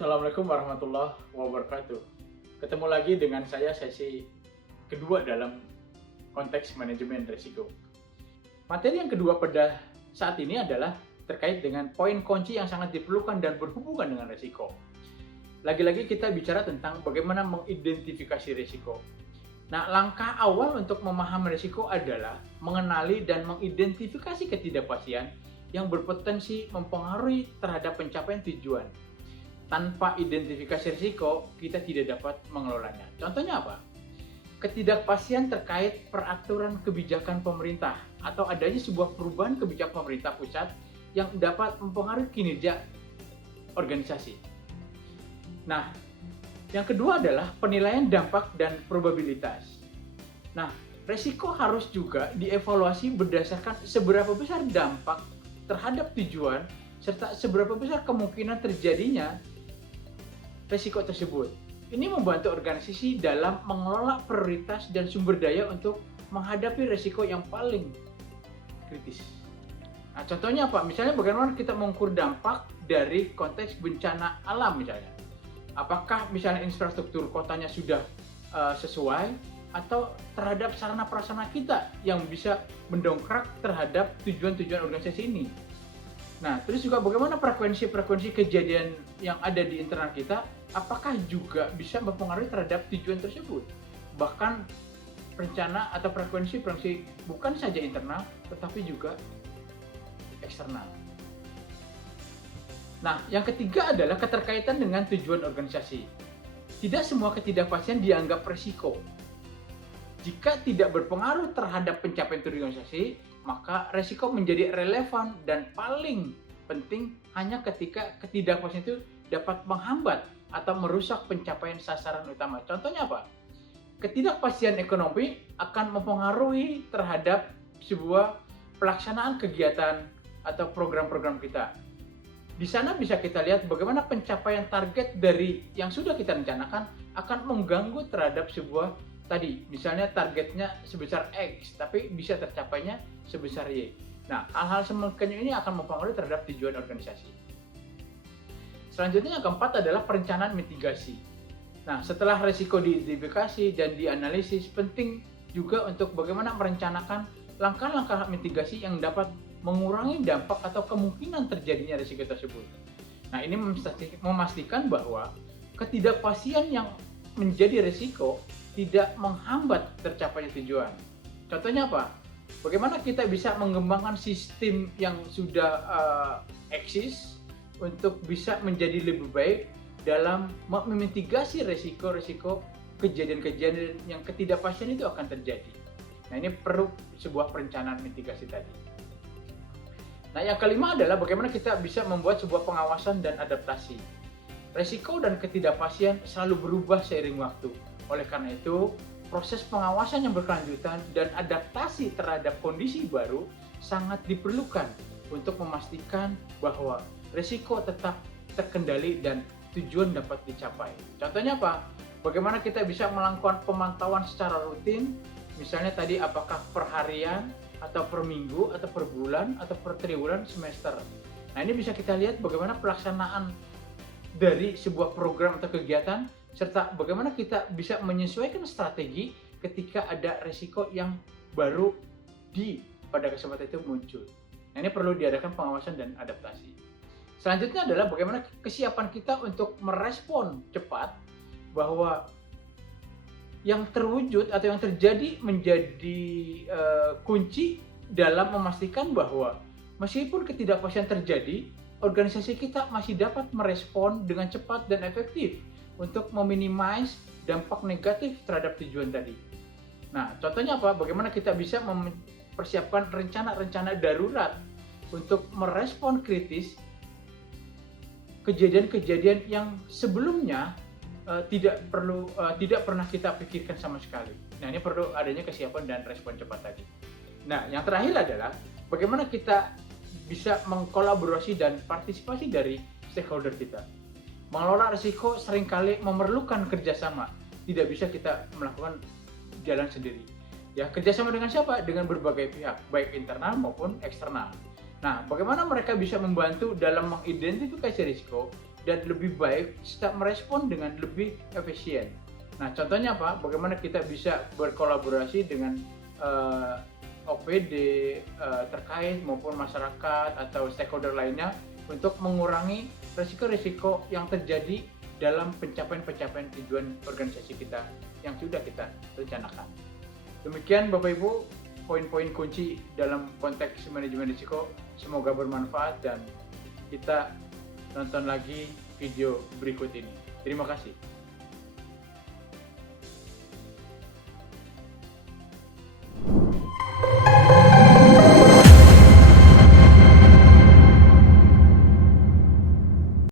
Assalamualaikum warahmatullahi wabarakatuh. Ketemu lagi dengan saya sesi kedua dalam konteks manajemen risiko. Materi yang kedua pada saat ini adalah terkait dengan poin kunci yang sangat diperlukan dan berhubungan dengan risiko. Lagi-lagi kita bicara tentang bagaimana mengidentifikasi risiko. Nah, langkah awal untuk memahami risiko adalah mengenali dan mengidentifikasi ketidakpastian yang berpotensi mempengaruhi terhadap pencapaian tujuan. Tanpa identifikasi risiko, kita tidak dapat mengelolanya. Contohnya apa? Ketidakpastian terkait peraturan kebijakan pemerintah atau adanya sebuah perubahan kebijakan pemerintah pusat yang dapat mempengaruhi kinerja organisasi. Nah, yang kedua adalah penilaian dampak dan probabilitas. Nah, risiko harus juga dievaluasi berdasarkan seberapa besar dampak terhadap tujuan serta seberapa besar kemungkinan terjadinya risiko tersebut. Ini membantu organisasi dalam mengelola prioritas dan sumber daya untuk menghadapi risiko yang paling kritis. Nah, contohnya apa? Misalnya bagaimana kita mengukur dampak dari konteks bencana alam misalnya. Apakah misalnya infrastruktur kotanya sudah sesuai atau terhadap sarana prasarana kita yang bisa mendongkrak terhadap tujuan-tujuan organisasi ini. Nah, terus juga bagaimana frekuensi kejadian yang ada di internal kita, apakah juga bisa mempengaruhi terhadap tujuan tersebut? Bahkan rencana atau frekuensi bukan saja internal, tetapi juga eksternal. Nah, yang ketiga adalah keterkaitan dengan tujuan organisasi. Tidak semua ketidakpastian dianggap risiko. Jika tidak berpengaruh terhadap pencapaian tujuan organisasi, maka risiko menjadi relevan dan paling penting hanya ketika ketidakpastian itu dapat menghambat atau merusak pencapaian sasaran utama. Contohnya apa? Ketidakpastian ekonomi akan mempengaruhi terhadap sebuah pelaksanaan kegiatan atau program-program kita. Di sana bisa kita lihat bagaimana pencapaian target dari yang sudah kita rencanakan akan mengganggu terhadap sebuah tadi, misalnya targetnya sebesar X, tapi bisa tercapainya sebesar Y. Nah, hal-hal semacam ini akan mempengaruhi terhadap tujuan organisasi. Selanjutnya yang keempat adalah perencanaan mitigasi. Nah, setelah risiko diidentifikasi dan dianalisis, penting juga untuk bagaimana merencanakan langkah-langkah mitigasi yang dapat mengurangi dampak atau kemungkinan terjadinya risiko tersebut. Nah, ini memastikan bahwa ketidakpastian yang menjadi risiko tidak menghambat tercapainya tujuan. Contohnya apa? Bagaimana kita bisa mengembangkan sistem yang sudah eksis untuk bisa menjadi lebih baik dalam memitigasi risiko-risiko kejadian-kejadian yang ketidakpastian itu akan terjadi. Nah, ini perlu sebuah perencanaan mitigasi tadi. Nah, yang kelima adalah bagaimana kita bisa membuat sebuah pengawasan dan adaptasi. Risiko dan ketidakpastian selalu berubah seiring waktu. Oleh karena itu, proses pengawasan yang berkelanjutan dan adaptasi terhadap kondisi baru sangat diperlukan untuk memastikan bahwa risiko tetap terkendali dan tujuan dapat dicapai. Contohnya apa? Bagaimana kita bisa melakukan pemantauan secara rutin, misalnya tadi apakah per harian, atau per minggu, atau per bulan, atau per triwulan, semester. Nah, ini bisa kita lihat bagaimana pelaksanaan dari sebuah program atau kegiatan, serta bagaimana kita bisa menyesuaikan strategi ketika ada risiko yang baru pada kesempatan itu muncul. Nah, ini perlu diadakan pengawasan dan adaptasi. Selanjutnya adalah bagaimana kesiapan kita untuk merespon cepat bahwa yang terwujud atau yang terjadi menjadi kunci dalam memastikan bahwa meskipun ketidakpastian terjadi, organisasi kita masih dapat merespon dengan cepat dan efektif untuk meminimais dampak negatif terhadap tujuan tadi. Nah, contohnya apa? Bagaimana kita bisa mempersiapkan rencana-rencana darurat untuk merespon kritis kejadian-kejadian yang sebelumnya tidak pernah kita pikirkan sama sekali. Nah, ini perlu adanya kesiapan dan respon cepat tadi. Nah, yang terakhir adalah bagaimana kita bisa mengkolaborasi dan partisipasi dari stakeholder kita. Mengelola risiko seringkali memerlukan kerjasama. Tidak bisa kita melakukan jalan sendiri. Ya, kerjasama dengan siapa? Dengan berbagai pihak, baik internal maupun eksternal. Nah, bagaimana mereka bisa membantu dalam mengidentifikasi risiko dan lebih baik serta merespon dengan lebih efisien. Nah, contohnya apa? Bagaimana kita bisa berkolaborasi dengan OPD terkait maupun masyarakat atau stakeholder lainnya untuk mengurangi risiko-risiko yang terjadi dalam pencapaian-pencapaian tujuan organisasi kita yang sudah kita rencanakan. Demikian Bapak Ibu, poin-poin kunci dalam konteks manajemen risiko. Semoga bermanfaat dan kita nonton lagi video berikut ini. Terima kasih.